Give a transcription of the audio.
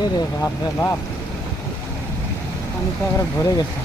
এ রে বাপ রে বাপ, পানি তো একেবারে ভরে গেছে।